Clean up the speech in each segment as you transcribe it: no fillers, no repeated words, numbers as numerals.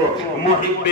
وہ محب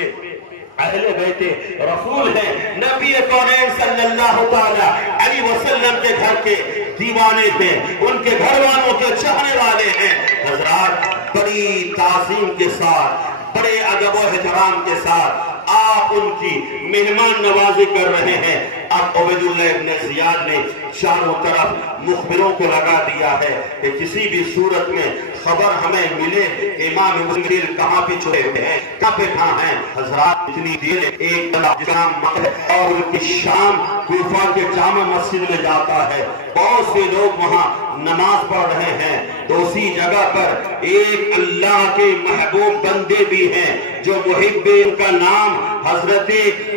اہل بیت رسول ہیں، نبی کونین صلی اللہ تعالی علیہ وسلم کے گھر کے دیوانے تھے، ان کے گھر والوں کے چاہنے والے ہیں۔ حضرات بڑی تعظیم کے ساتھ، بڑے ادب و احترام کے ساتھ آپ ان کی مہمان نوازی کر رہے ہیں۔ اب عبیداللہ ابن زیاد نے چاروں طرف مخبروں کو لگا دیا ہے کہ کسی بھی صورت میں خبر ہمیں ملے امام مسلم کہاں پہ چھپے ہوئے ہیں، کہاں پہ کہاں ہیں۔ حضرات اتنی دیر ایک جام اور ان کی شام کوفہ کے جامع مسجد میں جاتا ہے، بہت سے لوگ وہاں نماز پڑھ رہے ہیں، تو اسی جگہ پر ایک اللہ کے محبوب بندے بھی ہیں جو محب، ان کا نام حضرت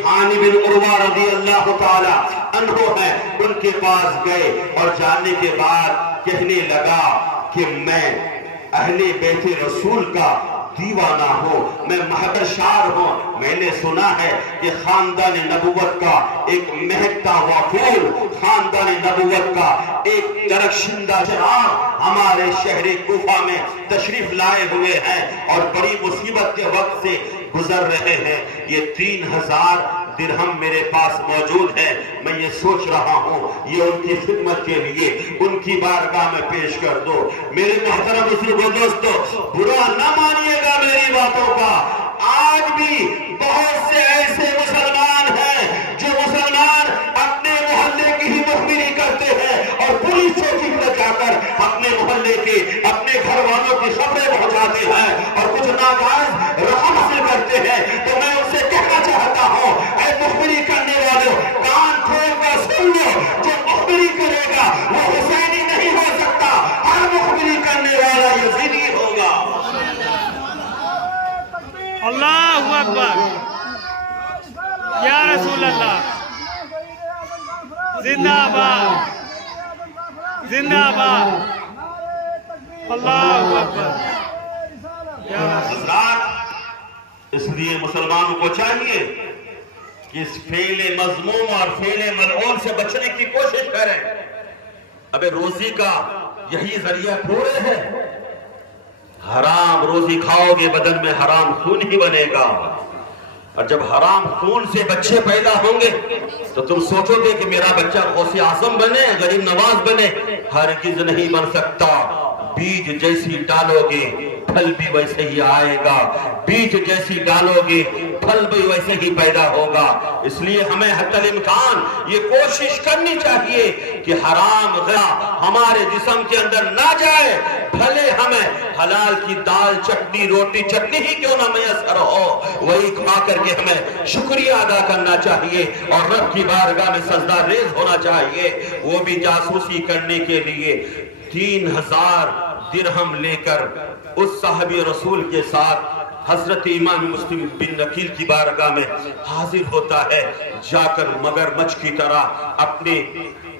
ہانی بن عروہ رضی اللہ تعالی عنہ ہے۔ ان کے پاس گئے اور جانے کے بعد کہنے لگا کہ میں اہل بیت رسول کا دیوانہ ہوں، میں محبت شار ہوں، میں نے سنا ہے کہ خاندان نبوت کا ایک مہکتا ہوا پھول، خاندان نبوت کا ایک درخشندہ چراغ ہمارے شہر کوفہ میں تشریف لائے ہوئے ہیں اور بڑی مصیبت کے وقت سے گزر رہے ہیں۔ یہ 3000 درہم میرے پاس موجود ہے، میں یہ سوچ رہا ہوں یہ ان کی خدمت کے لیے ان کی بارگاہ میں پیش کر دو۔ میرے محترم بزرگوں دوستو، برا نہ مانیے گا میری باتوں کا، آج بھی بہت سے ایسے مسلمان ہیں جو مسلمان اپنے محلے کی ہی مخبری کرتے ہیں اور پولیس چوکی پر جا کر اپنے محلے کے، اپنے گھر والوں کی خبریں پہنچاتے ہیں اور کچھ ناجائز رقم حاصل کرتے ہیں۔ تو میں ان سے کہنا چاہتا ہوں، اے مخبری کرنے والوں، کان کھول کر سن لو، جو مخبری کرے گا وہ حسینی نہیں ہو سکتا، ہر مخبری کرنے والا یزیدی ہوگا۔ اللہ اکبر، یا رسول اللہ، زندہ باد، زندہ باد، اللہ اکبر۔ حضرات اس لیے مسلمانوں کو چاہیے کہ اس فعل مذموم اور فعل ملعون سے بچنے کی کوشش کریں۔ ابے روزی کا یہی ذریعہ تھوڑے ہے، حرام روزی کھاؤ گے بدن میں حرام خون ہی بنے گا، اور جب حرام خون سے بچے پیدا ہوں گے تو تم سوچو گے کہ میرا بچہ غوث اعظم بنے، غریب نواز بنے، ہرگز نہیں بن سکتا۔ بیج جیسی ڈالو گے پھل بھی ویسے ہی آئے گا، بیج جیسی ڈالو گے پھل بھی ویسے ہی پیدا ہوگا۔ اس لیے ہمیں حتی الامکان یہ کوشش کرنی چاہیے کہ حرام غذا ہمارے جسم کے اندر نہ جائے، بھلے ہمیں حلال کی دال چٹنی روٹی چٹنی ہی کیوں نہ میسر ہو، وہی کھا کر کے ہمیں شکریہ ادا کرنا چاہیے اور رب کی بارگاہ میں سجدہ ریز ہونا چاہیے۔ وہ بھی جاسوسی کرنے کے لیے 3000 درہم لے کر اس صحابی رسول کے ساتھ حضرت امام مسلم بن نکیل کی بارگاہ میں حاضر ہوتا ہے، جا کر مگرمچھ کی طرح اپنے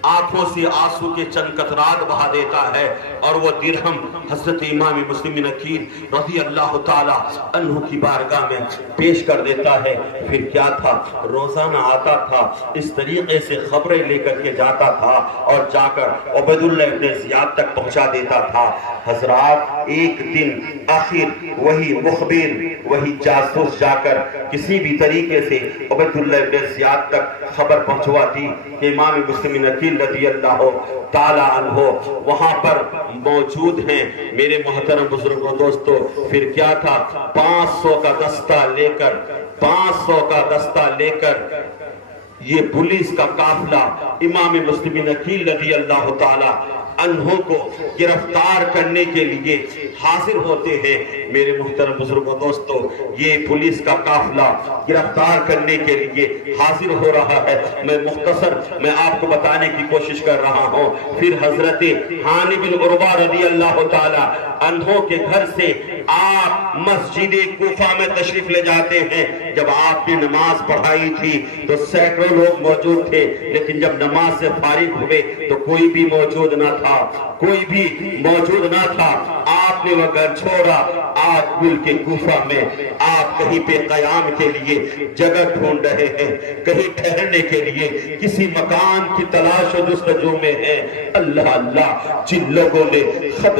آنکھوں سے آنسو کے چند قطرات بہا دیتا ہے اور وہ درہم حضرت امام مسلم بن نکیل رضی اللہ تعالی عنہ کی بارگاہ میں پیش کر دیتا ہے۔ پھر کیا تھا، روزانہ آتا تھا، اس طریقے سے خبریں لے کر کے جاتا تھا اور جا کر عبیداللہ ابن زیاد تک پہنچا دیتا تھا۔ حضرات ایک دن آخر وہی مخبر، وہی جاسوس جا کر کسی بھی طریقے سے عبیداللہ ابن زیاد تک خبر پہنچواتی کہ امام مسلم بن نکیل رضی اللہ تعالی عنہ وہاں پر موجود ہیں۔ میرے محترم بزرگوں دوستو، پھر کیا تھا، 500 کا دستہ لے کر یہ پولیس کا قافلہ امام مسلم بن نکیل رضی اللہ تعالی عنہ کو گرفتار کرنے کے لیے حاضر ہوتے ہیں۔ میرے محترم بزرگوں دوستو، یہ پولیس کا قافلہ گرفتار کرنے کے لیے حاضر ہو رہا ہے۔ میں آپ کو بتانے کی کوشش کر رہا ہوں۔ پھر حضرت ہانی بن عروہ رضی اللہ تعالی عنہ کے گھر سے آپ مسجد کوفہ میں تشریف لے جاتے ہیں۔ جب آپ نے نماز پڑھائی تھی تو سینکڑوں لوگ موجود تھے، لیکن جب نماز سے فارغ ہوئے تو کوئی بھی موجود نہ تھا، آپ نے وہ گھر چھوڑا، آج ملک کوفہ میں آپ کہیں پہ قیام کے لیے جگہ ڈھونڈ رہے ہیں، کہیں ٹھہرنے کے لیے کسی مکان کی تلاش و جستجو میں ہیں۔ اللہ اللہ، جن لوگوں نے خط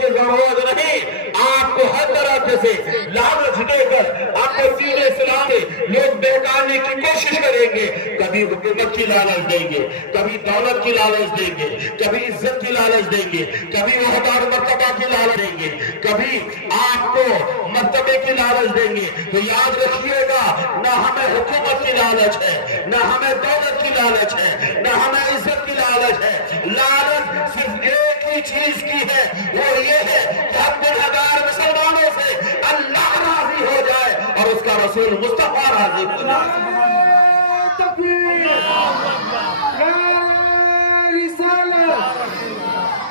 کی ضرورت نہیں، آپ کو ہر طرح سے لالچ دے کر آپ کو دین اسلام سے لوگ بہکانے کی کوشش کریں گے. کبھی حکومت کی لالچ دیں گے، کبھی دولت کی لالچ دیں گے، کبھی عزت کی لالچ دیں گے، کبھی وحدت اور مرتبہ کی لالچ دیں گے، کبھی آپ کو مرتبے کی لالچ دیں گے. تو یاد رکھیے گا، نہ ہمیں حکومت کی لالچ ہے، نہ ہمیں دولت کی لالچ ہے، نہ ہمیں عزت کی لالچ ہے. لالچ صرف ایک ہی چیز کی ہے، وہ یہ ہے کہ ہم گنہگار مسلمانوں سے اللہ راضی ہو جائے اور اس کا رسول مصطفیٰ راضی ہو جائے.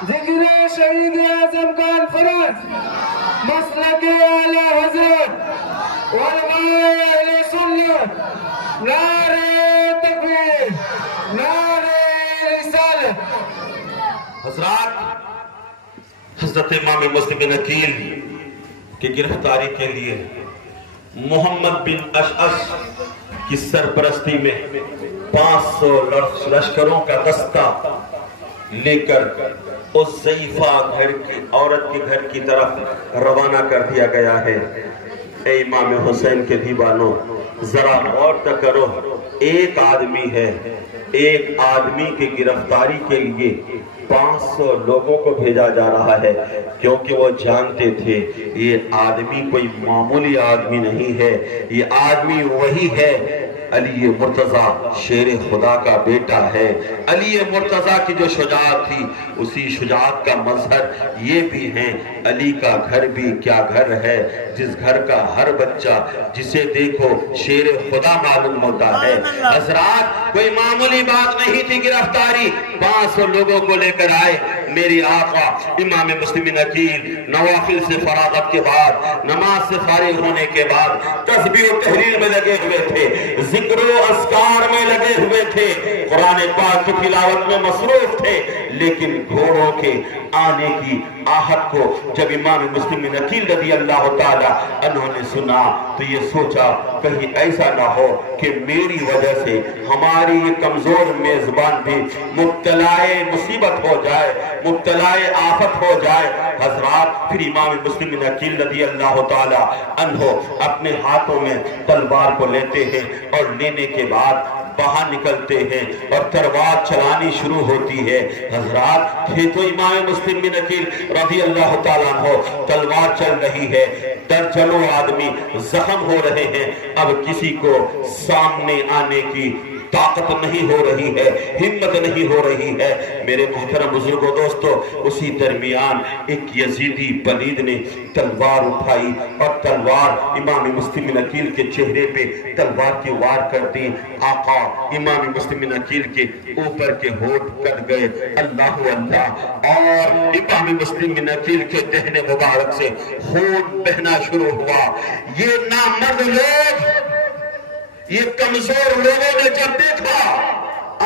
ذکر شہید اعظم کانفرنس مسلک اعلی حضرت علماء اہل سنت، نعرہ تکبیر، نعرہ رسالت. حضرات، حضرت امام مسلم بن عقیل کی گرفتاری کے لیے محمد بن اشعث کی سرپرستی میں 500 لشکروں کا دستہ لے کر اس ضعیفہ عورت کے گھر کی طرف روانہ کر دیا گیا ہے. اے امام حسین کے دیوانوں، ذرا غور تک کرو، ایک آدمی ہے، ایک آدمی کی گرفتاری کے لیے 500 لوگوں کو بھیجا جا رہا ہے، کیونکہ وہ جانتے تھے یہ آدمی کوئی معمولی آدمی نہیں ہے، یہ آدمی وہی ہے، علی مرتضیٰ شیر خدا کا بیٹا ہے. علی مرتضیٰ کی جو شجاعت تھی، اسی شجاعت کا مظہر یہ بھی ہیں. علی کا گھر بھی کیا گھر ہے، جس گھر کا ہر بچہ جسے دیکھو شیر خدا معلوم ہوتا ہے. حضرات، کوئی معمولی بات نہیں تھی گرفتاری. 500 لوگوں کو لے کر آئے. میری آقا امام مسلم بن عقیل نوافل سے فراغت کے بعد، نماز سے فارغ ہونے کے بعد تسبیح و تحلیل میں لگے ہوئے تھے، ذکر و اذکار میں لگے ہوئے تھے، قرآن پاک کی تلاوت میں مصروف تھے. لیکن گھوڑوں کے آنے کی آہت کو جب امام مسلم بن عقیل رضی اللہ تعالی عنہ نے سنا تو یہ سوچا کہیں ایسا نہ ہو کہ میری وجہ سے ہماری یہ کمزور میزبان بھی مبتلا مصیبت ہو جائے، مبتلا آفت ہو جائے. حضرات، پھر امام مسلم بن عقیل رضی اللہ تعالی عنہ اپنے ہاتھوں میں تلوار کو لیتے ہیں اور لینے کے بعد باہر نکلتے ہیں اور تلوار چلانی شروع ہوتی ہے. حضرات، یہ تو امام مسلم بن عقیل رضی اللہ تعالیٰ عنہ تلوار چل رہی ہے، درجنوں آدمی زخم ہو رہے ہیں. اب کسی کو سامنے آنے کی طاقت نہیں ہو رہی ہے، ہمت نہیں ہو رہی ہے. میرے محترم بزرگوں، دوستو، اسی درمیان ایک یزیدی پلید نے تلوار اٹھائی اور تلوار امام مسلم بن عقیل کے چہرے پہ تلوار کی وار کر دی. آقا امام مسلم بن عقیل کے اوپر کے ہونٹ کٹ گئے، اللہ اللہ، اور امام مسلم بن عقیل کے دہنے مبارک سے خون بہنا شروع ہوا. یہ نامرد لوگ، یہ کمزور لوگوں نے جب دیکھا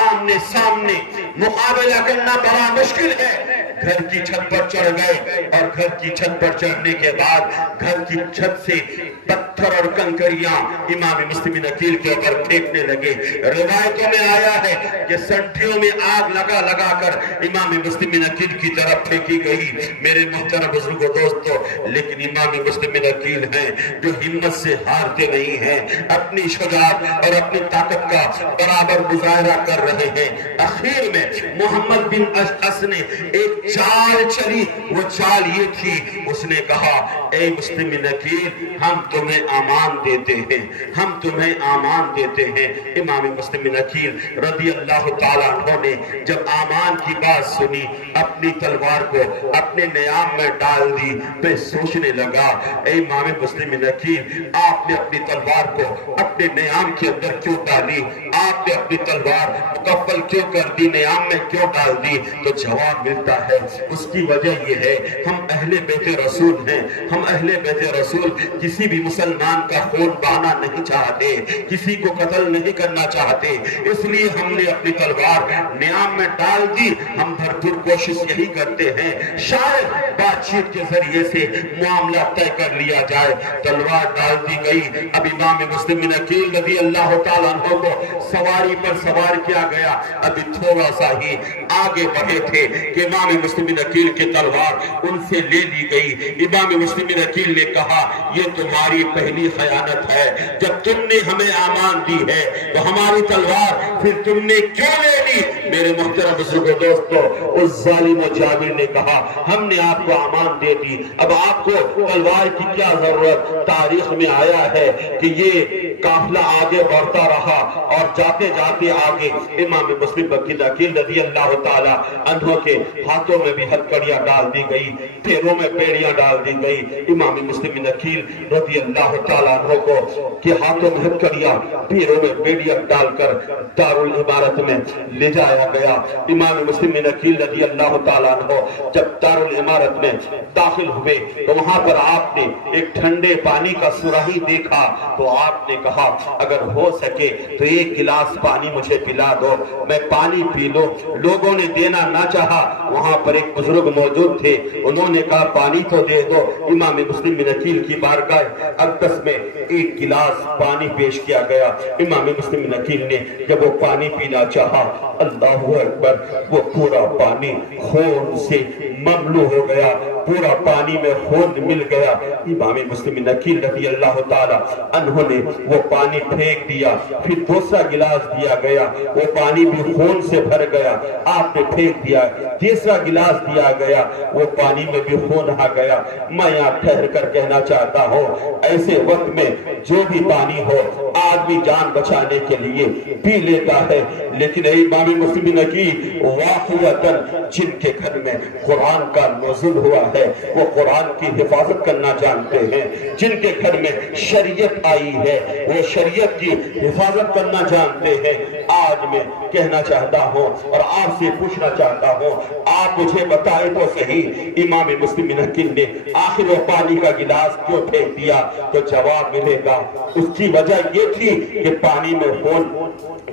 آمنے سامنے مقابلہ کرنا بڑا مشکل ہے، گھر کی چھت پر چڑھ گئے اور گھر کی چھت پر چڑھنے کے بعد گھر کی چھت سے پتھر اور کنکریاں امام مسلم بن عقیل کے اوپر پھینکنے لگے. روایتوں میں آیا ہے کہ سنٹھیوں میں آگ لگا لگا کر امام مسلم بن عقیل کی طرف پھینکی گئی. میرے محترم بزرگوں، دوستو، لیکن امام مسلم بن عقیل ہیں جو ہمت سے ہارتے نہیں ہیں، اپنی شجاعت اور اپنی طاقت کا برابر مظاہرہ کر رہے ہیں. اخیر میں محمد بن اشعث نے ایک چال چلی. وہ چال یہ تھی، اس نے کہا اے مسلم بن عقیل، ہم تمہیں امان دیتے ہیں، ہم تمہیں امان دیتے ہیں. امام مسلم بن عقیل رضی اللہ تعالیٰ عنہ نے جب امان کی بات سنی، اپنی تلوار کو اپنے نیام میں ڈال دی. میں سوچنے لگا اے امام مسلم بن عقیل، آپ نے اپنی تلوار کو اپنے نیام کے اندر کیوں ڈالی؟ آپ نے اپنی تلوار مکفل کیوں کر دی، نیام میں کیوں ڈال دی؟ تو جواب ملتا ہے اس کی وجہ یہ ہے ہم اہل بیت رسول ہیں. ہم اہل بیت رسول کسی بھی مسلمان کا خون بہانا نہیں چاہتے، کسی کو قتل نہیں کرنا چاہتے، اس لیے ہم نے اپنی تلوار نیام میں ڈال دی. ہم بھرپور کوشش یہی کرتے ہیں شاید بات چیت کے ذریعے سے معاملہ طے کر لیا جائے. تلوار ڈال دی گئی. اب امام مسلم بن عقیل رضی اللہ تعالیٰ عنہ کو سواری پر سوار کیا گیا. ابھی تھوڑا سا ہی آگے بڑھے تھے کہ امام مسلم بن عقیل کی تلوار ان سے لے لی گئی. امام مسلم بن عقیل نے کہا یہ تمہاری پہلی خیانت ہے. جب تم نے ہمیں امان دی ہے تو ہماری تلوار پھر تم نے کیوں لے لی؟ میرے محترم بزرگوں دوستو، اس ظالم و جابر نے کہا ہم نے آپ کو امان دے دی، اب آپ کو تلوار کی کیا ضرورت؟ تاریخ میں آیا ہے کہ یہ قافلہ آگے بڑھتا رہا اور جاتے جاتے آگے امام مسلم بن عقیل رضی اللہ تعالی عنہ کے ہاتھوں میں بھی ہتکڑیاں ڈال دی گئی، پیروں میں بیڑیاں ڈال دی گئی. امام مسلم بن عقیل رضی اللہ تعالی عنہ کو کے ہاتھوں میں ہتکڑیاں، پیروں میں بیڑیاں ڈال کر دارالعمارت میں لے جایا گیا. امام مسلم بن عقیل رضی اللہ تعالیٰ عنہ جب دارالعمارت میں داخل ہوئے تو وہاں پر آپ نے ایک ٹھنڈے پانی کا سراہی دیکھا تو آپ نے کہا اگر ہو سکے تو ایک گلاس پانی مجھے پلا دو، میں پانی پی لوں. لوگوں نے دینا نہ چاہا، وہاں پر ایک بزرگ موجود تھے، انہوں نے کہا پانی تو دے دو. امام مسلم بن عقیل کی بارگاہ اقدس میں ایک گلاس پانی پیش کیا گیا. امام مسلم بن عقیل نے جب وہ پانی پینا چاہا، اللہ اکبر، وہ پورا پانی خون سے مملو ہو گیا، پورا پانی میں خون مل گیا. امام مسلم بن عقیل رضی اللہ تعالی عنہ نے وہ پانی پھینک دیا، پھر دوسرا گلاس دیا گیا، وہ پانی بھی خون سے بھر گیا، آپ نے پھینک دیا. تیسرا گلاس دیا گیا، وہ پانی میں بھی خون آ گیا. میں یہاں ٹھہر کر کہنا چاہتا ہوں ایسے وقت میں جو بھی پانی ہو آدمی جان بچانے کے لیے پی لیتا ہے، لیکن امام مسلم بن عقیل واقعتاً جن کے گھر میں قرآن کا نزول ہوا ہے وہ قرآن کی حفاظت کرنا جانتے ہیں، جن کے گھر میں شریعت آئی ہے وہ شریعت کی حفاظت کرنا جانتے ہیں. آج میں کہنا چاہتا ہوں اور آپ سے پوچھنا چاہتا ہوں، آپ مجھے بتائیں تو صحیح امام مسلم بن عقیل نے آخر وہ پانی کا گلاس کیوں پھینک دیا؟ تو جواب ملے گا اس کی وجہ یہ تھی کہ پانی میں خون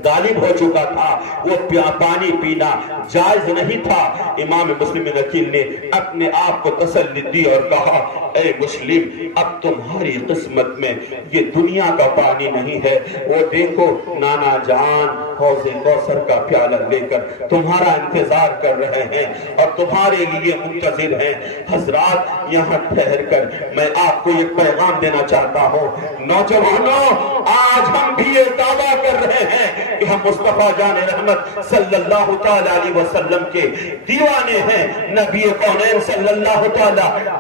غالب ہو چکا تھا، وہ پانی پینا جائز نہیں تھا. امام مسلم بن عقیل نے اپنے آپ کو تسلی دی اور کہا اے مسلم اب تمہاری قسمت میں یہ دنیا کا پانی نہیں ہے، وہ دیکھو نانا جان حوض کوثر کا پیالہ لے کر تمہارا انتظار کر رہے ہیں اور تمہارے لیے منتظر ہیں. حضرات یہاں ٹھہر کر میں آپ کو ایک پیغام دینا چاہتا ہوں، نوجوانوں آج ہم بھی یہ دعویٰ کر رہے ہیں کہ ہم مصطفیٰ جان رحمت صلی اللہ علیہ وسلم کے دیوانے ہیں، نبی کونین صلی اللہ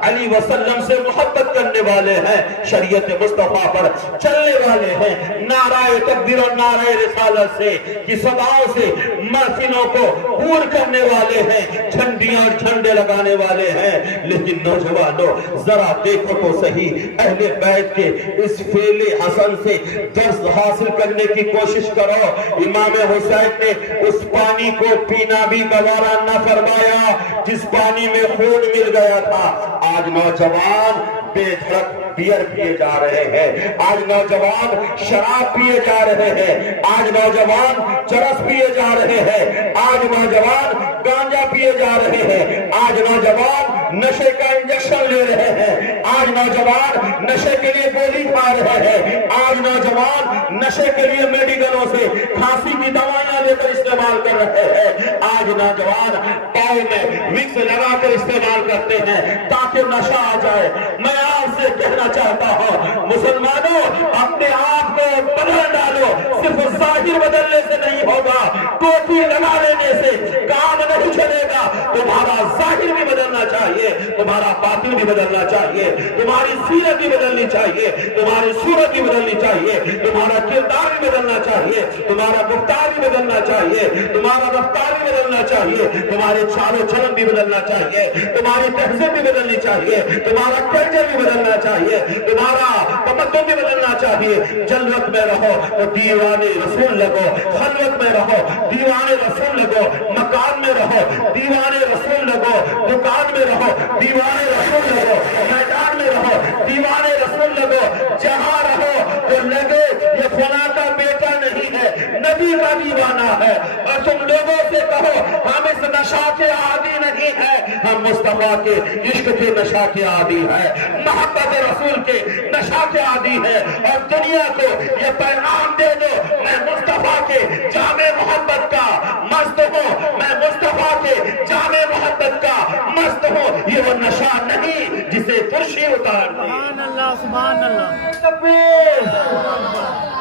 علیہ وسلم سے محبت کرنے والے ہیں، شریعت مصطفیٰ پر چلنے والے ہیں، نعرہ تکبیر اور نعرہ رسالت سے کی صداؤں سے محفلوں کو پور کرنے والے ہیں، جھنڈیاں اور جھنڈے لگانے والے ہیں. لیکن نوجوانوں ذرا دیکھو تو صحیح، اہل بیت کے اس فعل حسن سے درس حاصل کرنے کی کوشش کرو. امام حسین نے اس پانی کو پینا بھی گوارا نہ فرمایا جس پانی میں خون مل گیا تھا. آج نوجوان بے دھڑک بیئر پیے جا رہے ہیں، آج نوجوان شراب پیے جا رہے ہیں، آج نوجوان چرس پیے جا رہے ہیں، آج نوجوان گانجا پیے جا رہے ہیں، آج نوجوان نشے کا انجیکشن لے رہے ہیں، آج نوجوان نشے کے لیے گولی کھا رہے ہیں، آج نوجوان نشے کے لیے میڈیکلوں سے کھانسی کی دوائیاں لے کر استعمال کر رہے ہیں، آج نوجوان پاؤں میں وکس لگا کر استعمال کرتے ہیں تاکہ نشہ آ جائے. میں آپ سے کہنا چاہتا ہوں مسلمانوں اپنے آپ کو بدل ڈالو، صرف ظاہر بدلنے سے نہیں ہوگا، ٹوپی لگا لینے سے کام نہیں چلے گا. تمہارا ظاہر بھی بدلنا چاہیے، تمہارا باطن بھی بدلنا چاہیے، تمہاری سیرت بھی بدلنی چاہیے، تمہاری صورت بھی بدلنی چاہیے، تمہارا کردار بھی بدلنا چاہیے، تمہارا گفتار بھی بدلنا چاہیے، تمہارا رفتار بھی بدلنا چاہیے، تمہارے چال و چلن بھی بدلنا چاہیے، تمہاری تہذیب بھی بدلنی چاہیے، تمہارا کلچر بھی بدلنا چاہیے، تمہارا تمدن بھی بدلنا چاہیے. جلوت میں رہو تو دیوانے رسول لگو، خلوت میں رہو دیوانے رسول لگو، مکان میں رہو دیوانے رسول لگو، دکان میں رہو دیوانے رسول لگو، میدان میں رہو دیوانے رسول لگو. جہاں رہو تو لگے یہ فلاں کا بیٹا نہیں ہے، نبی کا دیوانہ ہے. اور تم لوگوں سے کہو ہم اس نشہ کے عادی نہیں ہے، ہم مصطفیٰ کے عشق کے نشہ کے عادی ہے، محبت رسول کے نشہ کے عادی ہے۔ اور دنیا کو یہ پیغام دے دو، میں مصطفیٰ کے جامع محبت کا مست ہوں، میں مصطفیٰ کے جامع محبت کا مست ہوں۔ یہ وہ نشہ نہیں جسے ترشی اتار دی۔ سبحان اللہ، سبحان اللہ۔ تکبیر،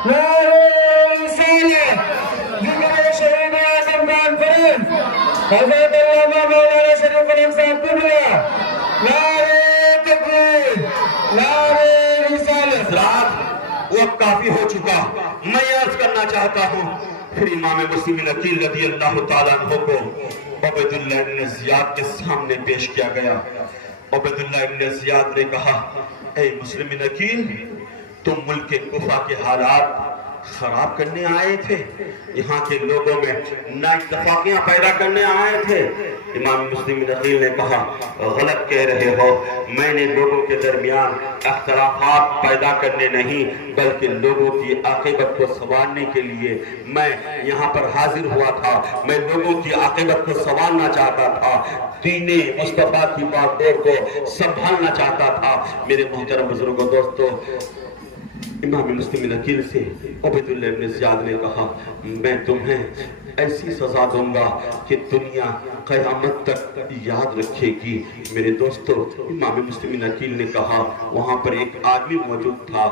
نعرہ رسالت، ذکر شہید اعظم کانفرنس، حضرت علامہ مولانا شریف الحق صاحب قبلہ، نعرہ تکبیر، نعرہ رسالت۔ حضرات، وقت کافی ہو چکا، میں عرض کرنا چاہتا ہوں، پھر امام مسلم عقیل رضی اللہ تعالیٰ عنہ کو عبید اللہ ابن زیاد کے سامنے پیش کیا گیا۔ عبید اللہ ابن زیاد نے کہا، اے مسلم عقیل، تم ملک کوفہ کے حالات خراب کرنے آئے تھے، یہاں کے لوگوں میں نا اتفاقیاں پیدا کرنے آئے تھے؟ امام مسلم عقیل نے کہا، غلط کہہ رہے ہو، میں نے لوگوں کے درمیان اختلافات پیدا کرنے نہیں بلکہ لوگوں کی عاقبت کو سنوارنے کے لیے میں یہاں پر حاضر ہوا تھا، میں لوگوں کی عاقبت کو سنوارنا چاہتا تھا، دین مصطفیٰ کی باتوں کو سنبھالنا چاہتا تھا۔ میرے محترم بزرگوں، دوستو، امام مسلم عقیل سے عبید اللہ ابن زیاد نے کہا، میں تمہیں ایسی سزا دوں گا کہ دنیا قیامت تک یاد رکھے گی۔ میرے دوستو، امام مسلم عقیل نے کہا، وہاں پر ایک آدمی موجود تھا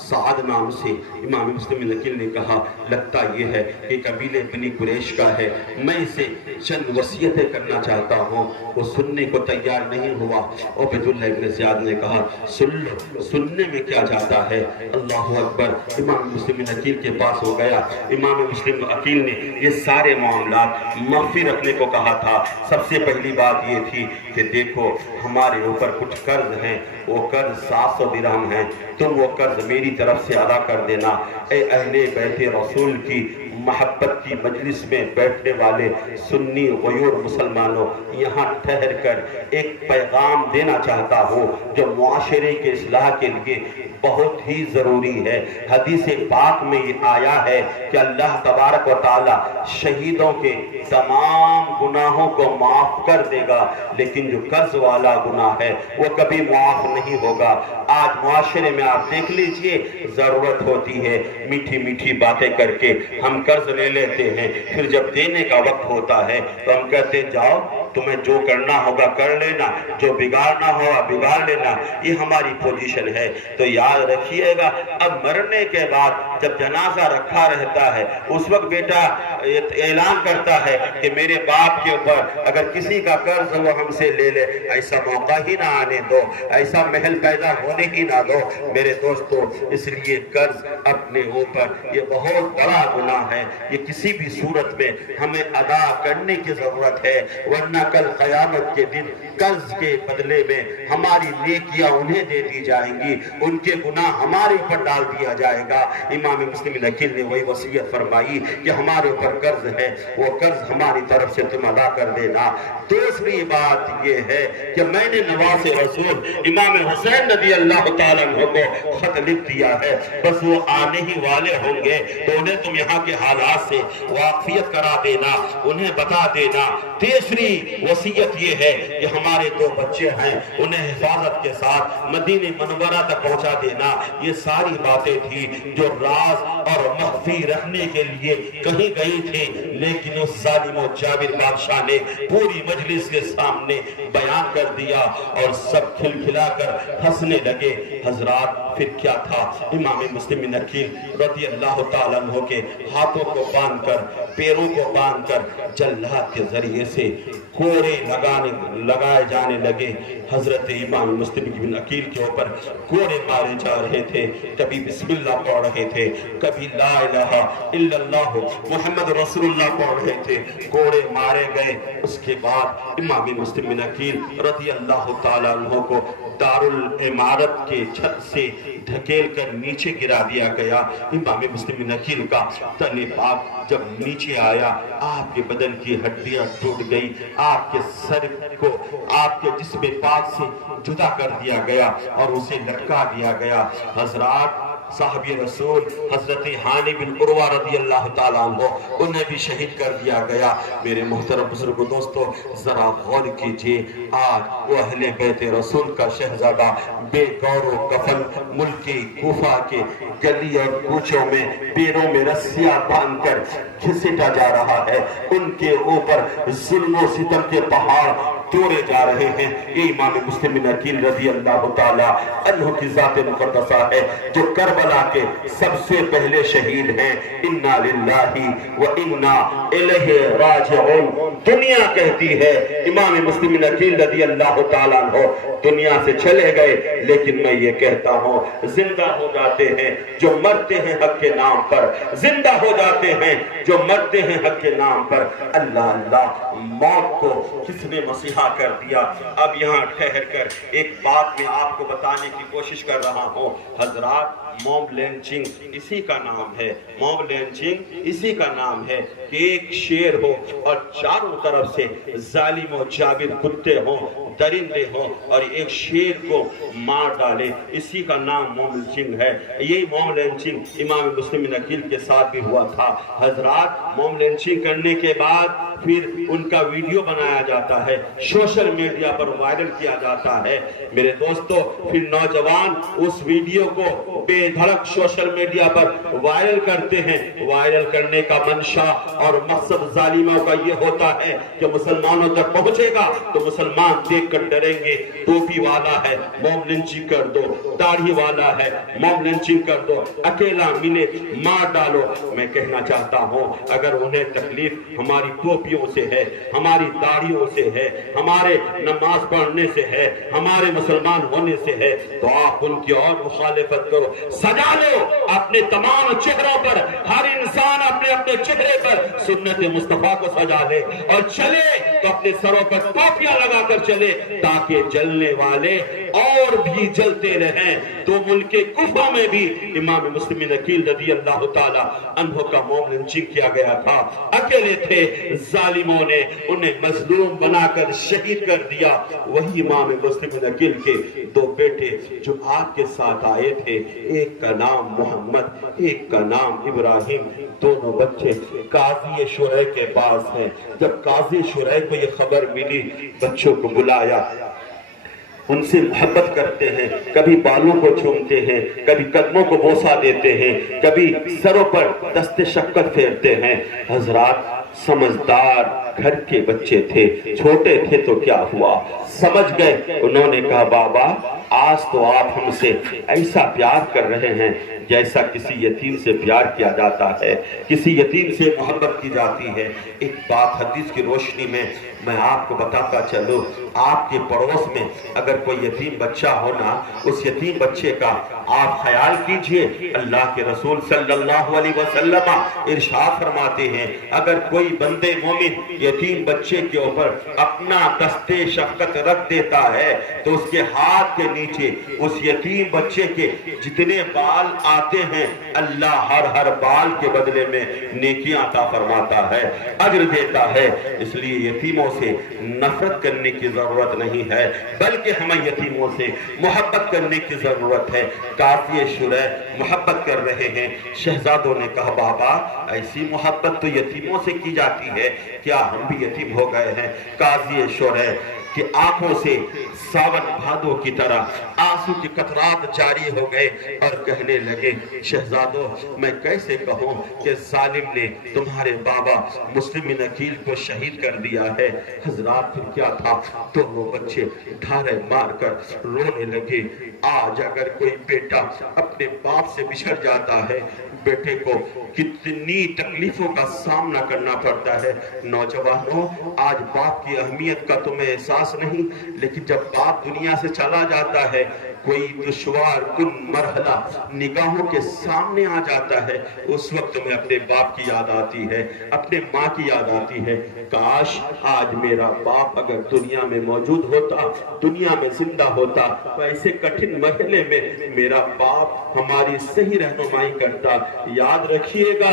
سعد نام سے۔ امام مسلم عقیل نے کہا، لگتا یہ ہے کہ قبیلے بنی قریش کا ہے، میں اسے چند وصیتیں کرنا چاہتا ہوں۔ وہ سننے کو تیار نہیں ہوا۔ عبید اللہ ابن زیاد نے کہا، سن لو، سننے میں کیا جاتا ہے؟ اللہ اکبر۔ امام مسلم عقیل کے پاس ہو گیا۔ امام مسلم عقیل نے یہ سارے معاملات مخفی رکھنے کو کہا تھا۔ سب سے پہلی بات یہ تھی کہ دیکھو، ہمارے اوپر کچھ قرض ہیں، وہ قرض 700 درہم ہیں، تم وہ قرض میری طرف سے ادا کر دینا۔ اے اہل بیت رسول کی محبت کی مجلس میں بیٹھنے والے سنی غیور مسلمانوں، یہاں ٹھہر کر ایک پیغام دینا چاہتا ہوں جو معاشرے کے اصلاح کے لیے بہت ہی ضروری ہے۔ حدیث پاک میں یہ آیا ہے کہ اللہ تبارک و تعالی شہیدوں کے تمام گناہوں کو معاف کر دے گا، لیکن جو قرض والا گناہ ہے وہ کبھی معاف نہیں ہوگا۔ آج معاشرے میں آپ دیکھ لیجئے، ضرورت ہوتی ہے میٹھی میٹھی باتیں کر کے ہم قرض لے لیتے ہیں، پھر جب دینے کا وقت ہوتا ہے تو ہم کہتے ہیں جاؤ تمہیں جو کرنا ہوگا کر لینا، جو بگاڑنا ہوگا بگاڑ لینا۔ یہ ہماری پوزیشن ہے۔ تو یاد رکھیے گا، اب مرنے کے بعد جب جنازہ رکھا رہتا ہے اس وقت بیٹا اعلان کرتا ہے کہ میرے باپ کے اوپر اگر کسی کا قرض وہ ہم سے لے لے، ایسا موقع ہی نہ آنے دو، ایسا محل پیدا ہونے ہی نہ دو۔ میرے دوستو، اس لیے قرض اپنے اوپر یہ بہت بڑا گناہ ہے، یہ کسی بھی صورت میں ہمیں ادا کرنے کی ضرورت ہے، ورنہ کل قیامت کے دن قرض کے بدلے میں ہماری نیکیاں انہیں دے دی جائیں گی، ان کے گناہ ہمارے اوپر ڈال دیا جائے گا۔ امام مسلم عقیل نے وہی وصیت فرمائی کہ ہمارے اوپر قرض ہے، وہ قرض ہماری طرف سے تم ادا کر دینا۔ دوسری بات یہ ہے کہ میں نے نواز رسول امام حسین رضی اللہ تعالیٰ عنہ کو خط لکھ دیا ہے، بس وہ آنے ہی والے ہوں گے تو انہیں تم یہاں کے حالات سے واقفیت کرا دینا، انہیں بتا دینا۔ تیسری وصیت یہ ہے کہ ہمارے 2 بچے ہیں، انہیں حفاظت کے ساتھ مدینہ منورہ تک پہنچا دینا۔ یہ ساری باتیں تھی جو راز اور مخفی رکھنے کے لیے کہیں گئی تھی، لیکن اس ظالم و جابر بادشاہ نے پوری مجلس کے سامنے بیان کر دیا اور سب کھلکھلا کر ہنسنے لگے۔ حضرات، پھر کیا تھا؟ امام مسلم عقیل رضی اللہ تعالیٰ عنہ کے ہاتھوں کو باندھ کر، پیروں کو باندھ کر جلات کے ذریعے سے کوڑے لگائے جانے لگے۔ حضرت امام مسلم عقیل کے اوپر کوڑے مارے جا رہے تھے، کبھی بسم اللہ پڑھ رہے تھے، کبھی لا الہ الا اللہ محمد رسول اللہ پڑھ رہے تھے، کوڑے مارے گئے۔ اس کے بعد امام مسلم عقیل رضی اللہ تعالیٰ عنہ کو دارالعمارت کے چھت سے دھکیل کر نیچے گرا دیا گیا۔ امام مسلم عقیل کا تن پاک جب نیچے آیا، آپ کے بدن کی ہڈیاں ٹوٹ گئی، آپ کے سر کو آپ کے جسم پاک سے جدا کر دیا گیا اور اسے لٹکا دیا گیا۔ حضرات، صاحب رسول حضرت ہانی بن عروہ رضی اللہ تعالیٰ عنہ انہیں بھی شہید کر دیا گیا۔ میرے محترم بزرگ دوستو ذرا غور کیجئے، آج وہ اہل بیت رسول کا شہزادہ بے گور و کفن ملک کوفہ کے گلی اور کوچوں میں پیروں میں رسیاں باندھ کر گھسیٹا جا رہا ہے، ان کے اوپر ظلم و ستم کے پہاڑ توڑے جا رہے ہیں۔ یہ امام مسلم بن عقیل رضی اللہ تعالیٰ عنہ کی ذات مقدسہ ہے جو کربلا کے سب سے پہلے شہید ہیں۔ انا للہ و انا الیہ راجعون۔ دنیا کہتی ہے امام مسلم بن عقیل رضی اللہ تعالیٰ عنہ دنیا سے چلے گئے، لیکن میں یہ کہتا ہوں زندہ ہو جاتے ہیں جو مرتے ہیں حق کے نام پر، زندہ ہو جاتے ہیں جو مرتے ہیں حق کے نام پر۔ اللہ اللہ، موت کو کس نے مسیحا کر دیا؟ اب یہاں ٹھہر کر ایک بات میں آپ کو بتانے کی کوشش کر رہا ہوں۔ حضرات، موب لینچنگ اسی کا نام ہے، موب لینچنگ اسی کا نام ہے کہ ایک شیر ہو اور چاروں طرف سے ظالم و جابر کتے ہوں، درندے ہوں، اور ایک شیر کو مار ڈالے، اسی کا نام موب لینچنگ ہے۔ یہی موب لینچنگ امام مسلم بن عقیل کے ساتھ بھی ہوا تھا۔ حضرات، موب لینچنگ کرنے کے بعد پھر ان کا ویڈیو بنایا جاتا ہے، سوشل میڈیا پر وائرل کیا جاتا ہے۔ میرے دوستو، پھر نوجوان اس ویڈیو کو بے دھڑک سوشل میڈیا پر وائرل کرتے ہیں۔ وائرل کرنے کا منشا اور مقصد ظالموں کا یہ ہوتا ہے کہ مسلمانوں تک پہنچے گا تو مسلمان دیکھ کر ڈریں گے، ٹوپی والا ہے موب لنچنگ کر دو، داڑھی والا ہے موب لنچنگ کر دو، اکیلا ملے مار ڈالو۔ میں کہنا چاہتا ہوں اگر انہیں تکلیف ہماری ٹوپیوں سے ہے، ہماری داڑھیوں سے ہے، ہمارے نماز پڑھنے سے ہے، ہمارے مسلمان ہونے سے ہے، تو آپ ان کی اور مخالفت کرو۔ سجا لو اپنے تمام چہروں پر، ہر انسان اپنے اپنے چہرے پر سنت مصطفیٰ کو سجا لے، اور چلے تو اپنے سروں پر ٹوپیاں لگا کر چلے تاکہ جلنے والے اور بھی جلتے رہیں۔ تو ملک کوفہ میں بھی امام مسلم بن عقیل رضی اللہ تعالی عنہ کا موب لنچنگ کیا گیا تھا۔ اکیلے تھے، ظالموں نے انہیں مظلوم بنا کر شہید کر دیا۔ وہی امام مسلم بن عقیل کے دو بیٹے جو آپ کے ساتھ آئے تھے، ایک کا نام محمد، ایک کا نام ابراہیم، دونوں بچے قاضی شرح کے پاس ہیں۔ جب قاضی شرح کو یہ خبر ملی، بچوں کو بلایا، ان سے محبت کرتے ہیں، کبھی بالوں کو چومتے ہیں، کبھی قدموں کو بوسہ دیتے ہیں، کبھی سروں پر دست شفقت پھیرتے ہیں۔ حضرات، سمجھدار گھر کے بچے تھے، چھوٹے تھے تو کیا ہوا، سمجھ گئے۔ انہوں نے کہا بابا آج تو آپ ہم سے ایسا پیار کر رہے ہیں جیسا کسی یتیم سے پیار کیا جاتا ہے، کسی یتیم سے محبت کی جاتی ہے۔ ایک بات حدیث کی روشنی میں آپ کو بتاتا چلوں، آپ کے پڑوس میں اگر کوئی یتیم بچہ ہونا، اس یتیم بچے کا آپ خیال کیجئے۔ اللہ کے رسول صلی اللہ علیہ وسلم ارشاد فرماتے ہیں اگر کوئی بندے مومن یتیم بچے کے اوپر اپنا دست شفقت رکھ دیتا ہے تو اس کے ہاتھ کے نیچے اس یتیم بچے کے جتنے بال آتے ہیں اللہ ہر بال کے بدلے میں نیکیاں عطا فرماتا ہے، اجر دیتا ہے۔ اس لیے یتیموں سے نفرت کرنے کی ضرورت نہیں ہے، بلکہ ہمیں یتیموں سے محبت کرنے کی ضرورت ہے۔ قاضی شرح محبت کر رہے ہیں۔ شہزادوں نے کہا بابا ایسی محبت تو یتیموں سے کی جاتی ہے، کیا ہم بھی یتیم ہو گئے ہیں؟ قاضی شرح کہ آنکھوں سے ساون بھادو کی طرح آنسو کی قطرات جاری ہو گئے اور کہنے لگے شہزادو میں کیسے کہوں کہ ظالم نے تمہارے بابا مسلم بن عقیل کو شہید کر دیا ہے۔ حضرات پھر کیا تھا، دونوں بچے ڈھارے مار کر رونے لگے۔ آج اگر کوئی بیٹا اپنے باپ سے بچھڑ جاتا ہے، بیٹے کو کتنی تکلیفوں کا سامنا کرنا پڑتا ہے۔ نوجوانوں، آج باپ کی اہمیت کا تمہیں احساس نہیں، لیکن جب باپ دنیا سے چلا جاتا ہے کوئی دشوار کن مرحلہ نگاہوں کے سامنے آ جاتا ہے، اس وقت تمہیں اپنے باپ کی یاد آتی ہے، اپنے ماں کی یاد آتی ہے۔ کاش آج میرا باپ اگر دنیا میں موجود ہوتا، دنیا میں زندہ ہوتا، تو ایسے کٹھن مرحلے میں میرا باپ ہماری صحیح رہنمائی کرتا۔ یاد رکھیے گا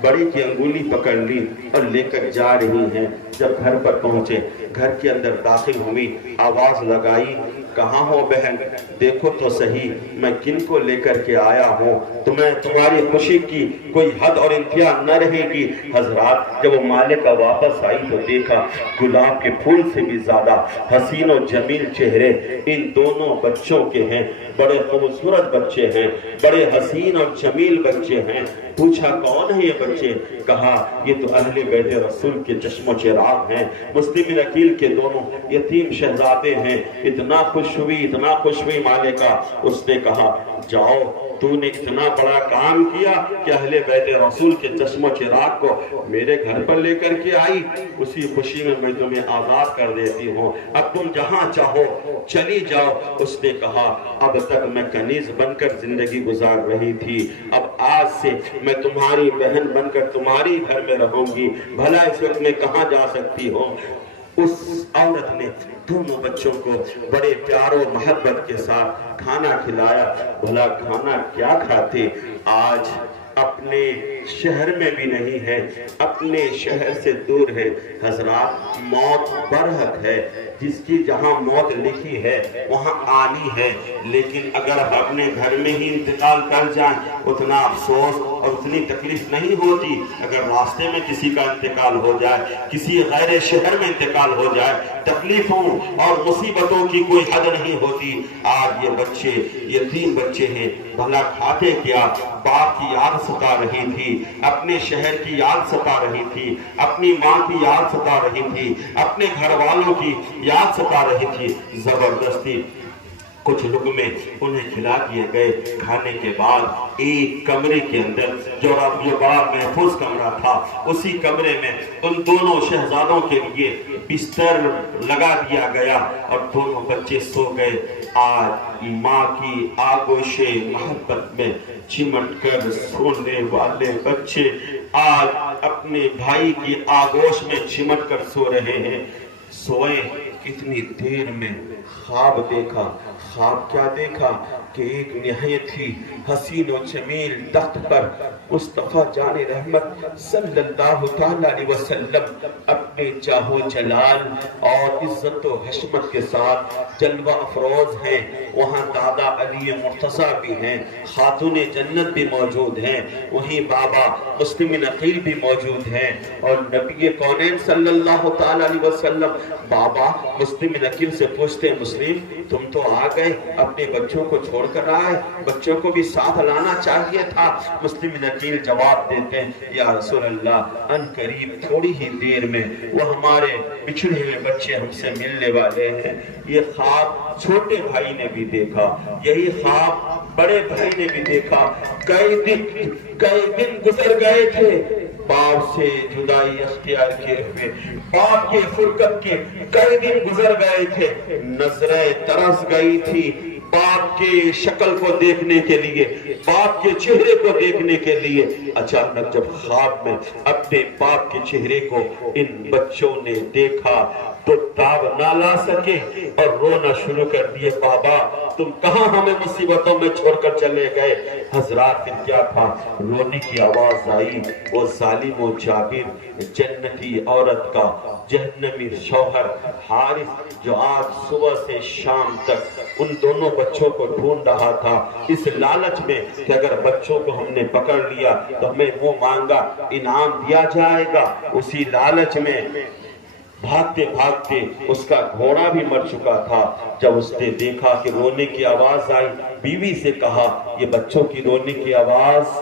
بڑے کی انگلی پکڑ لی اور لے کر جا رہی ہیں۔ جب گھر پر پہنچے، گھر کے اندر داخل ہوئی، آواز لگائی، کہاں ہو بہن؟ دیکھو تو صحیح میں کن کو لے کر کے آیا ہوں، تمہاری خوشی کی کوئی حد اور انتہا نہ رہے گی۔ حضرات جب وہ مالکہ واپس آئی تو دیکھا گلاب کے پھول سے بھی زیادہ حسین و جمیل چہرے ان دونوں بچوں کے ہیں، بڑے خوبصورت بچے ہیں، بڑے حسین اور جمیل بچے ہیں۔ پوچھا کون ہے یہ بچے؟ کہا یہ تو اہل بیت رسول کے چشم و چراغ ہیں، مسلم عقیل کے دونوں یتیم شہزادے ہیں۔ اتنا خوش ہوئی مالکہ، اس نے کہا جاؤ، تو نے اتنا بڑا کام کیا کہ اہل بیت رسول کے چشم و چراغ کو میرے گھر پر لے کر کے آئی، اسی خوشی میں تمہیں آزاد کر دیتی ہوں، اب تم جہاں چاہو چلی جاؤ۔ اس نے کہا اب تک میں کنیز بن کر زندگی گزار رہی تھی، اب آج سے میں تمہاری بہن بن کر تمہاری گھر میں رہوں گی، بھلا اس وقت میں کہاں جا سکتی ہوں؟ اس عورت نے دونوں بچوں کو بڑے پیار و محبت کے ساتھ کھانا کھلایا۔ بھلا کھانا کیا کھاتے؟ آج اپنے شہر میں بھی نہیں ہے، اپنے شہر سے دور ہے۔ حضرات موت برحق ہے، جس کی جہاں موت لکھی ہے وہاں آنی ہے، لیکن اگر اپنے گھر میں ہی انتقال کر جائیں اتنا افسوس اور اتنی تکلیف نہیں ہوتی۔ اگر راستے میں کسی کا انتقال ہو جائے، کسی غیر شہر میں انتقال ہو جائے، تکلیفوں اور مصیبتوں کی کوئی حد نہیں ہوتی۔ آج یہ بچے یتیم بچے ہیں، بھلا کھاتے کیا؟ باپ کی یاد ستا رہی تھی، اپنے شہر کی یاد ستا رہی تھی، اپنی ماں کی یاد ستا رہی تھی، اپنے گھر والوں کی یاد ستا رہی تھی۔ زبردستی کچھ لقمے انہیں کھلا دیے گئے۔ کھانے کے بعد ایک کمرے کے اندر جو بڑا محفوظ کمرہ تھا، اسی کمرے میں ان دونوں شہزادوں کے لیے بستر لگا دیا گیا اور دونوں بچے سو گئے۔ آج ماں کی آغوش محبت میں چمٹ کر سونے والے بچے آج اپنے بھائی کی آغوش میں چمٹ کر سو رہے ہیں۔ سوئے کتنی دیر میں خواب دیکھا۔ خواب کیا دیکھا کہ ایک نہایت ہی حسین و جمیل تخت پر مصطفیٰ جان رحمت صلی اللہ تعالیٰ علیہ وسلم اپنے جاہ و جلال اور عزت و حشمت کے ساتھ جلوہ افروز ہیں۔ وہاں دادا علی مرتضیٰ بھی ہیں، خاتون جنت بھی موجود ہیں، وہیں بابا مسلم عقیل بھی موجود ہیں، اور نبی کونین صلی اللہ تعالیٰ علیہ وسلم بابا مسلم عقیل سے پوچھتے ہیں مسلم تم تو آ گئے، اپنے بچوں کو چھوڑ کر آئے، بچوں کو بھی ساتھ لانا چاہیے تھا۔ مسلم عقیل جواب دیتے ہیں یا رسول اللہ ان قریب تھوڑی ہی دیر میں وہ ہمارے بچھڑے ہوئے بچے ہم سے ملنے والے ہیں۔ یہ خواب چھوٹے بھائی نے بھی دیکھا، یہی خواب بڑے بھائی نے بھی دیکھا۔ کئی دن گزر گئے تھے باپ سے جدائی اختیار کیے ہوئے، باپ کے فرقت کے کئی دن گزر گئے تھے، نظریں ترس گئی تھی باپ کے شکل کو دیکھنے کے لیے، باپ کے چہرے کو دیکھنے کے لیے۔ اچانک جب خواب میں اپنے باپ کے چہرے کو ان بچوں نے دیکھا تو تاب نہ لا سکے اور رونا شروع کر دیے، بابا تم کہاں ہمیں مصیبتوں میں چھوڑ کر چلے گئے؟ حضرات پھر کیا تھا؟ رونے کی آواز آئی، وہ ظالم و جابر جنتی عورت کا جہنمی شوہر حارث جو آج صبح سے شام تک ان دونوں بچوں کو ڈھونڈ رہا تھا، اس لالچ میں کہ اگر بچوں کو ہم نے پکڑ لیا تو ہمیں وہ مانگا انعام دیا جائے گا، اسی لالچ میں بھاگتے بھاگتے اس کا گھوڑا بھی مر چکا تھا۔ جب اس نے دیکھا کہ رونے کی آواز آئی، بیوی سے کہا یہ بچوں کی رونے کی آواز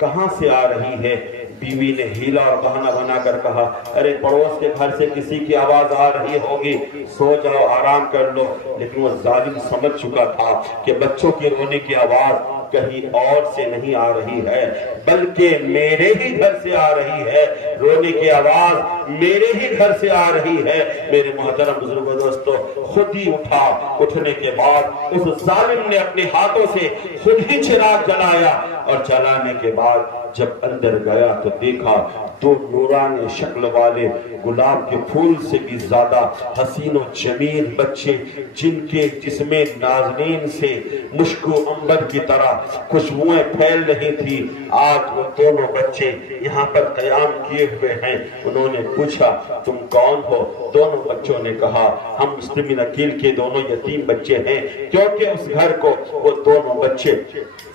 کہاں سے آ رہی ہے؟ بیوی نے ہیلا اور بہانہ بنا کر کہا ارے پڑوس کے گھر سے کسی کی آواز آ رہی ہوگی، سو جاؤ آرام کر لو۔ لیکن وہ ظالم سمجھ چکا تھا کہ بچوں کی رونے کی آواز کہیں اور سے نہیں آ رہی ہے بلکہ میرے ہی گھر سے آ رہی ہے، رونے کی آواز میرے ہی گھر سے آ رہی ہے۔ میرے محترم بزرگ و دوستو، خود ہی اٹھا، اٹھنے کے بعد اس ظالم نے اپنے ہاتھوں سے خود ہی چراغ جلایا اور جلانے کے بعد جب اندر گیا تو دیکھا دو نورانی شکل والے گلاب کے پھول سے بھی زیادہ حسین و جمیل بچے، جن کے جسم نازنین سے مشک و عنبر کی طرح خوشبوئیں پھیل رہی تھی، آج وہ دونوں بچے یہاں پر قیام کیے ہوئے ہیں۔ انہوں نے پوچھا تم کون ہو؟ دونوں بچوں نے کہا ہم مسلم عقیل کے دونوں یتیم بچے ہیں، کیونکہ اس گھر کو وہ دونوں بچے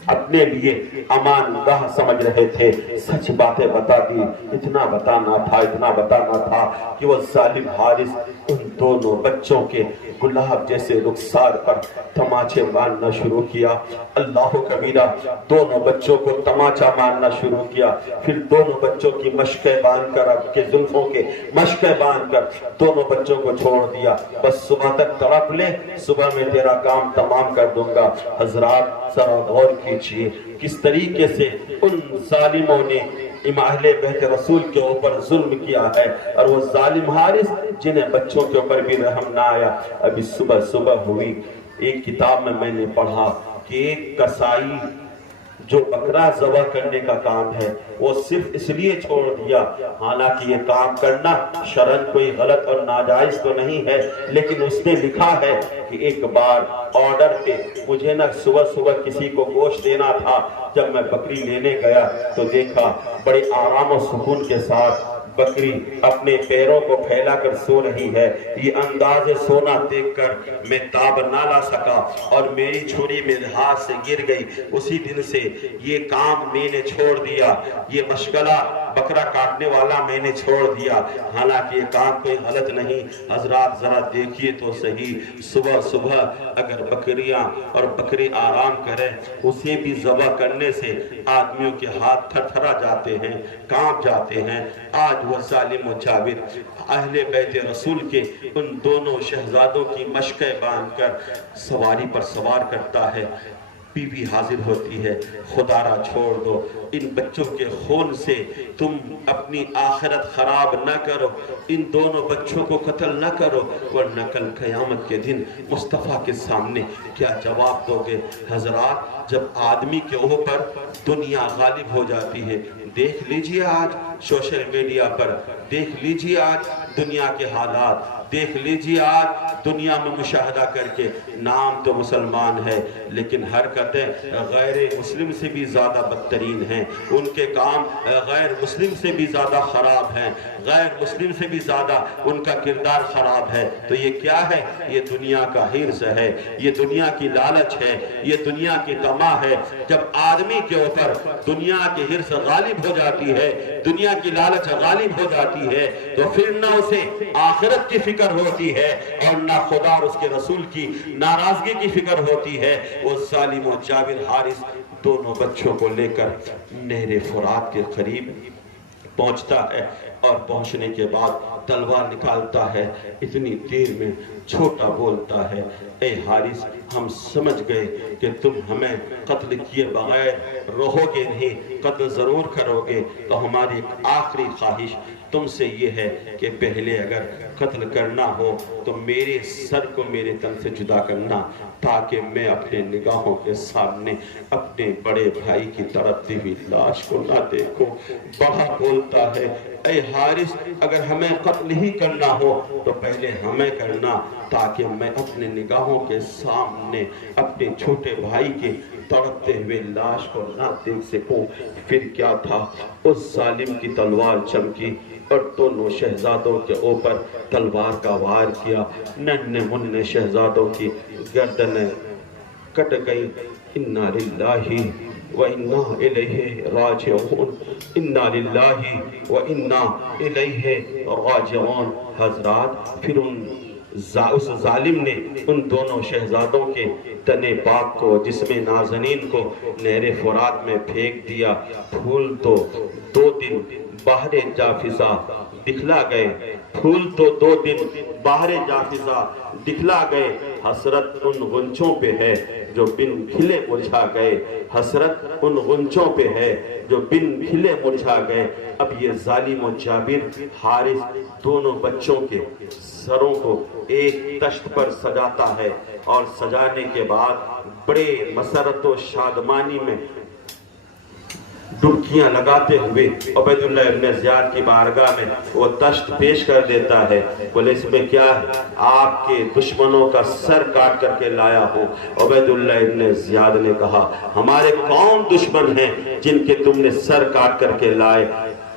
اپنے لیے امان گاہ سمجھ رہے تھے۔ سچ باتیں بتا دی، اتنا بتانا تھا کہ وہ ظالم حارث ان دونوں بچوں کے گلاب جیسے رخسار پر تماچے مارنا شروع کیا۔ اللہ کبیرہ، دونوں بچوں کو تماچا مارنا شروع کیا، پھر دونوں بچوں کی مشقیں باندھ کر، اب کے زلفوں کے مشقیں باندھ کر دونوں بچوں کو چھوڑ دیا، بس صبح تک تڑپ لے، صبح میں تیرا کام تمام کر دوں گا۔ حضرات ذرا غور کیجئے کس طریقے سے ان ظالموں نے اہل بیت رسول کے اوپر ظلم کیا ہے، اور وہ ظالم حارث جنہیں بچوں کے اوپر بھی رحم نہ آیا۔ ابھی صبح ہوئی، ایک کتاب میں نے پڑھا کہ ایک کسائی جو بکرا ذبح کرنے کا کام ہے وہ صرف اس لیے چھوڑ دیا، حالانکہ یہ کام کرنا شرعاً کوئی غلط اور ناجائز تو نہیں ہے، لیکن اس نے لکھا ہے کہ ایک بار آرڈر پہ مجھے نہ صبح کسی کو گوشت دینا تھا، جب میں بکری لینے گیا تو دیکھا بڑے آرام و سکون کے ساتھ بکری اپنے پیروں کو پھیلا کر سو رہی ہے۔ یہ انداز سونا دیکھ کر میں تاب نہ لا سکا اور میری چھری میرے ہاتھ سے گر گئی۔ اسی دن سے یہ کام میں نے چھوڑ دیا، یہ مشغلہ بکرا کاٹنے والا میں نے چھوڑ دیا، حالانکہ یہ کام کوئی غلط نہیں۔ حضرات ذرا دیکھیے تو صحیح، صبح اگر بکریاں اور بکری آرام کریں، اسے بھی ذبح کرنے سے آدمیوں کے ہاتھ تھرتھرا جاتے ہیں، کانپ جاتے ہیں۔ آج وہ ظالم و جابر اہل بیت رسول کے ان دونوں شہزادوں کی مشقیں باندھ کر سواری پر سوار کرتا ہے۔ بیوی حاضر ہوتی ہے، خدا را چھوڑ دو، ان بچوں کے خون سے تم اپنی آخرت خراب نہ کرو، ان دونوں بچوں کو قتل نہ کرو، ورنہ کل قیامت کے دن مصطفیٰ کے سامنے کیا جواب دو گے؟ حضرات جب آدمی کے اوپر دنیا غالب ہو جاتی ہے، دیکھ لیجئے آج سوشل میڈیا پر، دیکھ لیجئے آج دنیا کے حالات، دیکھ لیجئے آج دنیا میں مشاہدہ کر کے، نام تو مسلمان ہے لیکن حرکتیں غیر مسلم سے بھی زیادہ بدترین ہیں، ان کے کام غیر مسلم سے بھی زیادہ خراب ہیں، غیر مسلم سے بھی زیادہ ان کا کردار خراب ہے۔ تو یہ کیا ہے؟ یہ دنیا کا حرص ہے، یہ دنیا کی لالچ ہے، یہ دنیا کی طمع ہے۔ جب آدمی کے اوپر دنیا کی حرص غالب ہو جاتی ہے، دنیا کی لالچ غالب ہو جاتی ہے، تو پھر نہ اسے آخرت کی فکر ہوتی ہے اور نہ خدا اور اس کے رسول کی ناراضگی کی فکر ہوتی ہے۔ وہ ظالم و جابر حارث دونوں بچوں کو لے کر نہر فرات کے قریب پہنچتا ہے، اور پہنچنے کے بعد تلوار نکالتا ہے، اتنی دیر میں چھوٹا بولتا ہے، اے حارث ہم سمجھ گئے کہ تم ہمیں قتل کیے بغیر رہو گے نہیں، قتل ضرور کرو گے، تو ہماری ایک آخری خواہش تم سے یہ ہے کہ پہلے اگر قتل کرنا ہو تو میرے سر کو میرے تن سے جدا کرنا، تاکہ میں اپنے نگاہوں کے سامنے اپنے بڑے بھائی کی تڑپتی ہوئی لاش کو نہ دیکھوں۔ بڑا بولتا ہے، اے حارث اگر ہمیں قتل ہی کرنا ہو تو پہلے ہمیں کرنا، تاکہ میں اپنے نگاہوں کے سامنے اپنے چھوٹے بھائی کی تڑپتے ہوئے لاش کو نہ دیکھ سکوں۔ پھر کیا تھا، اس ظالم کی تلوار چمکی اور دونوں شہزادوں کے اوپر تلوار کا وار کیا، ننھے منھے شہزادوں کی گردنیں کٹ گئی۔ انا للہ وَإِنَّا إِلَيْهِ رَاجِعُونَ، اِنَّا لِلَّهِ وَإِنَّا إِلَيْهِ رَاجِعُونَ۔ حضرات پھر اس ظالم نے ان دونوں شہزادوں کے تن پاک کو، جسم نازنین کو نہر فرات میں پھینک دیا۔ پھول تو 2 دن باہر جافزہ دکھلا گئے، پھول تو 2 دن باہر جافزہ دکھلا گئے، حسرت ان غنچوں پہ ہے جو بن کھلے مرجھا گئے، حسرت ان غنچوں پہ ہے جو بن کھلے مرجھا گئے۔ اب یہ ظالم و جابر حارث دونوں بچوں کے سروں کو ایک تشت پر سجاتا ہے، اور سجانے کے بعد بڑے مسرت و شادمانی میں ڈبکیاں لگاتے ہوئے عبیداللہ ابن زیاد کی بارگاہ میں وہ دشت پیش کر دیتا ہے، بولے اس میں کیا ہے؟ آپ کے دشمنوں کا سر کاٹ کر کے لایا ہوں۔ عبیداللہ ابن زیاد نے کہا ہمارے کون دشمن ہیں جن کے تم نے سر کاٹ کر کے لائے؟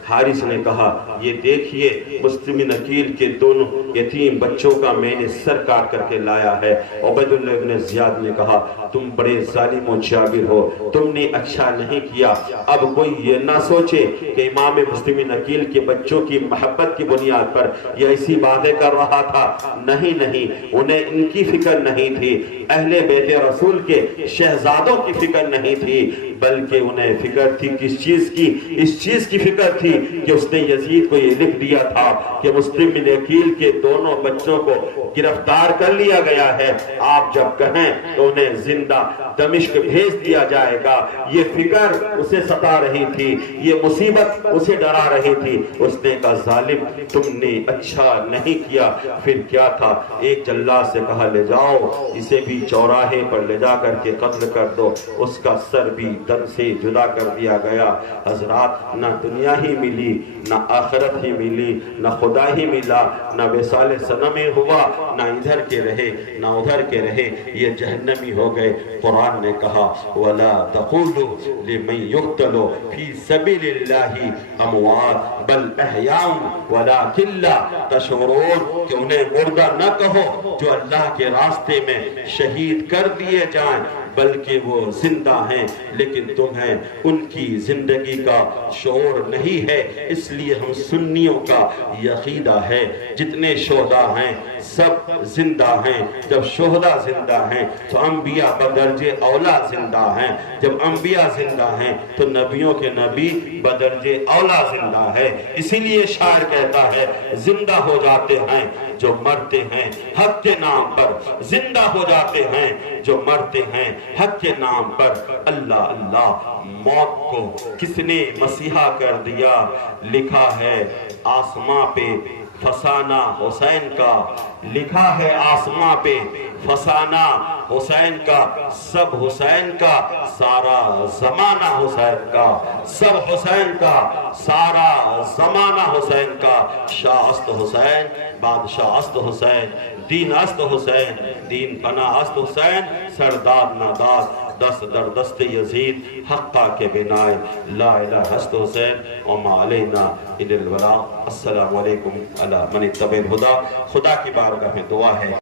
حارث نے کہا یہ دیکھیے مسلم نکیل کے دونوں یتیم بچوں کا میں نے سر کاٹ کر کے لایا ہے۔ عبیداللہ ابن زیاد نے کہا تم بڑے ظالم و جابر ہو، تم نے اچھا نہیں کیا۔ اب کوئی یہ نہ سوچے کہ امام مسلم نکیل کے بچوں کی محبت کی بنیاد پر یہ ایسی باتیں کر رہا تھا، نہیں انہیں ان کی فکر نہیں تھی، اہل بیت رسول کے شہزادوں کی فکر نہیں تھی، بلکہ انہیں فکر تھی کس چیز کی؟ اس چیز کی فکر تھی کہ اس نے یزید کو یہ لکھ دیا تھا کہ مسلم بن عقیل کے دونوں بچوں کو گرفتار کر لیا گیا ہے، آپ جب کہیں تو انہیں زندہ دمشق بھیج دیا جائے گا۔ یہ فکر اسے ستا رہی تھی، یہ مصیبت اسے ڈرا رہی تھی۔ اس نے کہا ظالم تم نے اچھا نہیں کیا۔ پھر کیا تھا؟ ایک جلاد سے کہا لے جاؤ اسے بھی چوراہے پر لے جا کر کے قتل کر دو۔ اس کا سر بھی دم سے جدا کر دیا گیا۔ حضرات نہ دنیا ہی ملی، نہ آخرت ہی ملی، نہ خدا ہی ملا، نہ وصال صنم ہوا، نہ ادھر کے رہے نہ ادھر کے رہے، یہ جہنمی ہو گئے۔ قرآن نے کہا وَلَا تَقُولُوا لِمَنْ يُقْتَلُ فِي سَبِيلِ اللَّهِ أَمْوَاتٌ بَلْ أَحْيَاءٌ وَلَكِنْ لَا تَشْعُرُونَ، کہ انہیں مردہ نہ کہو جو اللہ کے راستے میں شہید کر دیے جائیں، بلکہ وہ زندہ ہیں، لیکن تمہیں ان کی زندگی کا شعور نہیں ہے۔ اس لیے ہم سنیوں کا یہ عقیدہ ہے جتنے شہداء ہیں سب زندہ ہیں۔ جب شہداء زندہ ہیں تو انبیاء بدرجہ اولا زندہ ہیں، جب انبیاء زندہ ہیں تو نبیوں کے نبی بدرجہ اولا زندہ ہے۔ اسی لیے شاعر کہتا ہے زندہ ہو جاتے ہیں جو مرتے ہیں حق کے نام پر، زندہ ہو جاتے ہیں جو مرتے ہیں حق کے نام پر۔ اللہ اللہ، موت کو کس نے مسیحا کر دیا؟ لکھا ہے آسماں پہ فسانہ حسین کا، لکھا ہے آسماں پہ فسانہ حسین کا، سب حسین کا سارا زمانہ حسین کا، سب حسین کا سارا زمانہ حسین کا۔ شاہ است حسین، بادشاہ است حسین، دین است حسین، دین پناہ است حسین، سرداد ناداد دست در دست یزید، حقہ کے بنائے لا الہ است حسین، وما علینا الا البلاغ۔ السلام علیکم علی من اتبع الہدی۔ خدا کی بارگاہ میں دعا ہے